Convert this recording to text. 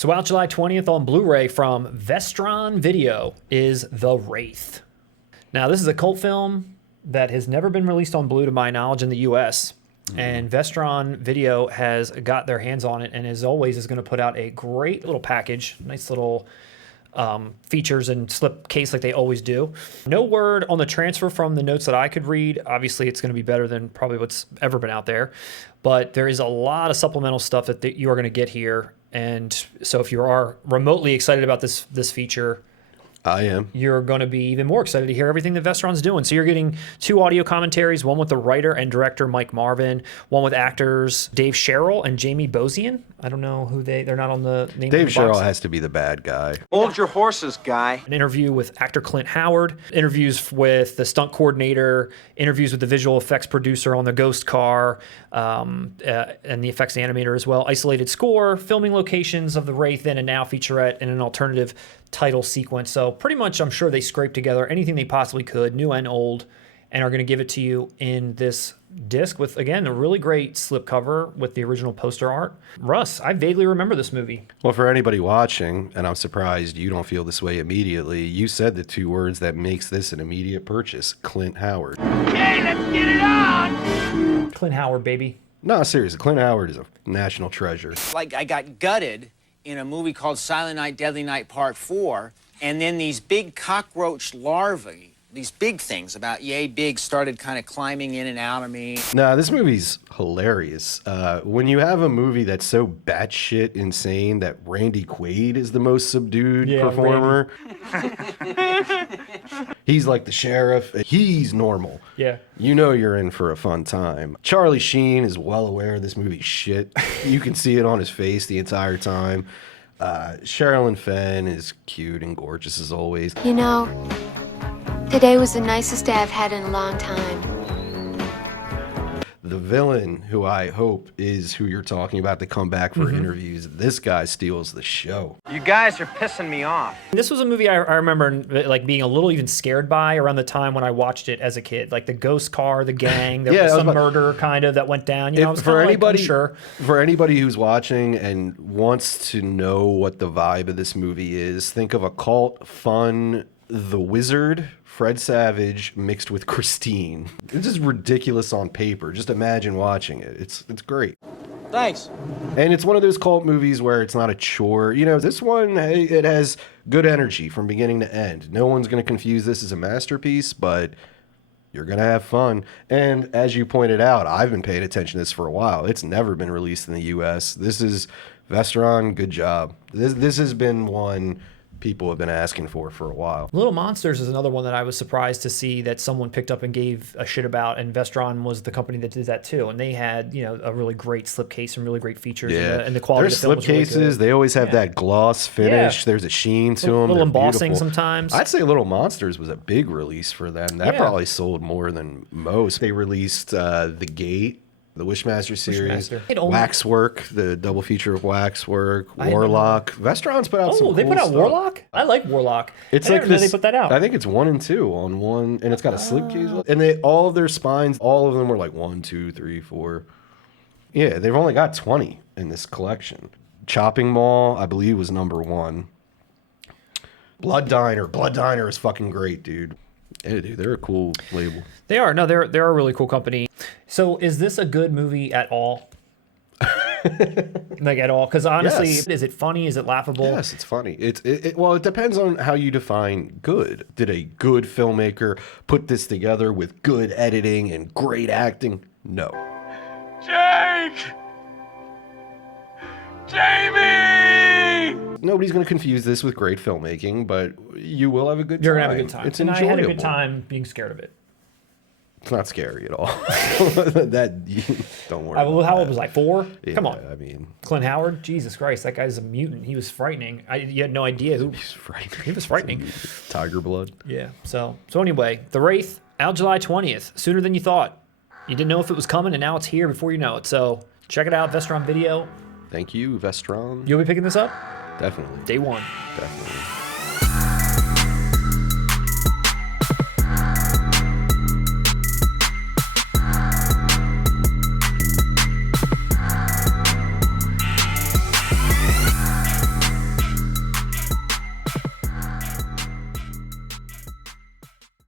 So out July 20th on Blu-ray from Vestron Video is The Wraith. Now, this is a cult film that has never been released on Blu to my knowledge in the U.S., and Vestron Video has got their hands on it, and as always is going to put out a great little package, nice little features and slip case like they always do. No word on the transfer from the notes that I could read. Obviously, it's going to be better than probably what's ever been out there, but there is a lot of supplemental stuff that you are going to get here. And so if you are remotely excited about this feature, I am. You're going to be even more excited to hear everything that Vestron's doing. So you're getting 2 audio commentaries, one with the writer and director Mike Marvin, one with actors Dave Sherrill and Jamie Bozian. I don't know who they're not on the name. Dave Sherrill has to be the bad guy. Hold your horses, guy. An interview with actor Clint Howard, interviews with the stunt coordinator, interviews with the visual effects producer on the ghost car, and the effects animator as well. Isolated score, filming locations of the Wraith then and now featurette, and an alternative title sequence. So pretty much I'm sure they scraped together anything they possibly could, new and old, and are going to give it to you in this disc with, again, a really great slipcover with the original poster art. Russ, I vaguely remember this movie. Well, for anybody watching, and I'm surprised you don't feel this way immediately, you said the 2 words that makes this an immediate purchase: Clint Howard. Okay, let's get it on! Clint Howard, baby. No, seriously, Clint Howard is a national treasure. Like, I got gutted in a movie called Silent Night, Deadly Night Part 4, and then these big cockroach larvae, these big things about yay big, started kind of climbing in and out of me. Nah, this movie's hilarious. When you have a movie that's so batshit insane that Randy Quaid is the most subdued performer. He's like the sheriff. He's normal. Yeah. You know you're in for a fun time. Charlie Sheen is well aware of this movie's shit. You can see it on his face the entire time. Sherilyn Fenn is cute and gorgeous as always. You know, today was the nicest day I've had in a long time. The villain, who I hope is who you're talking about to come back for interviews, this guy steals the show. You guys are pissing me off. This was a movie I remember like being a little even scared by around the time when I watched it as a kid. Like the ghost car, the gang, there was some murder kind of that went down. You know, I was for anybody, like, unsure. For anybody who's watching and wants to know what the vibe of this movie is, think of a cult, fun, The Wizard, Fred Savage mixed with Christine. It's just ridiculous on paper. Just imagine watching it. It's great. Thanks. And it's one of those cult movies where it's not a chore. You know, this one, it has good energy from beginning to end. No one's going to confuse this as a masterpiece, but you're going to have fun. And as you pointed out, I've been paying attention to this for a while. It's never been released in the U.S. This is Vestron, good job. This has been one people have been asking for a while. Little Monsters is another one that I was surprised to see that someone picked up and gave a shit about, and Vestron was the company that did that too. And they had, you know, a really great slipcase and really great features, and the quality of the film was really good. Slipcases, they always have that gloss finish. There's a sheen to them. A little They're embossing beautiful. sometimes. I'd say Little Monsters was a big release for them. That probably sold more than most. They released The Gate, the WISHMASTER series, Waxwork, the double feature of Waxwork, Warlock. Vestron's put out some cool they put out stuff. Warlock? I like Warlock. It's I like didn't know this, they put that out. I think it's 1 and 2 on one, and it's got a slipcase. And all of their spines, all of them were like 1, 2, 3, 4. Yeah, they've only got 20 in this collection. Chopping Mall, I believe, was number 1. Blood Diner is fucking great, dude. Yeah, dude, they're a cool label. They are. No, they're a really cool company. So is this a good movie at all? Like at all? Because honestly, is it funny? Is it laughable? Yes, it's funny. Well, it depends on how you define good. Did a good filmmaker put this together with good editing and great acting? No. Jake! Jamie! Nobody's going to confuse this with great filmmaking, but you will have a good time. You're going to have a good time. It's and enjoyable. I had a good time being scared of it. It's not scary at all. Don't worry. How old was I? 4? Yeah, Come on. I mean, Clint Howard? Jesus Christ, that guy's a mutant. He was frightening. You had no idea who. he's frightening. He was frightening. Tiger blood. Yeah. So anyway, The Wraith, out July 20th, sooner than you thought. You didn't know if it was coming, and now it's here before you know it. So check it out, Vestron Video. Thank you, Vestron. You'll be picking this up? Definitely. Day 1. Definitely.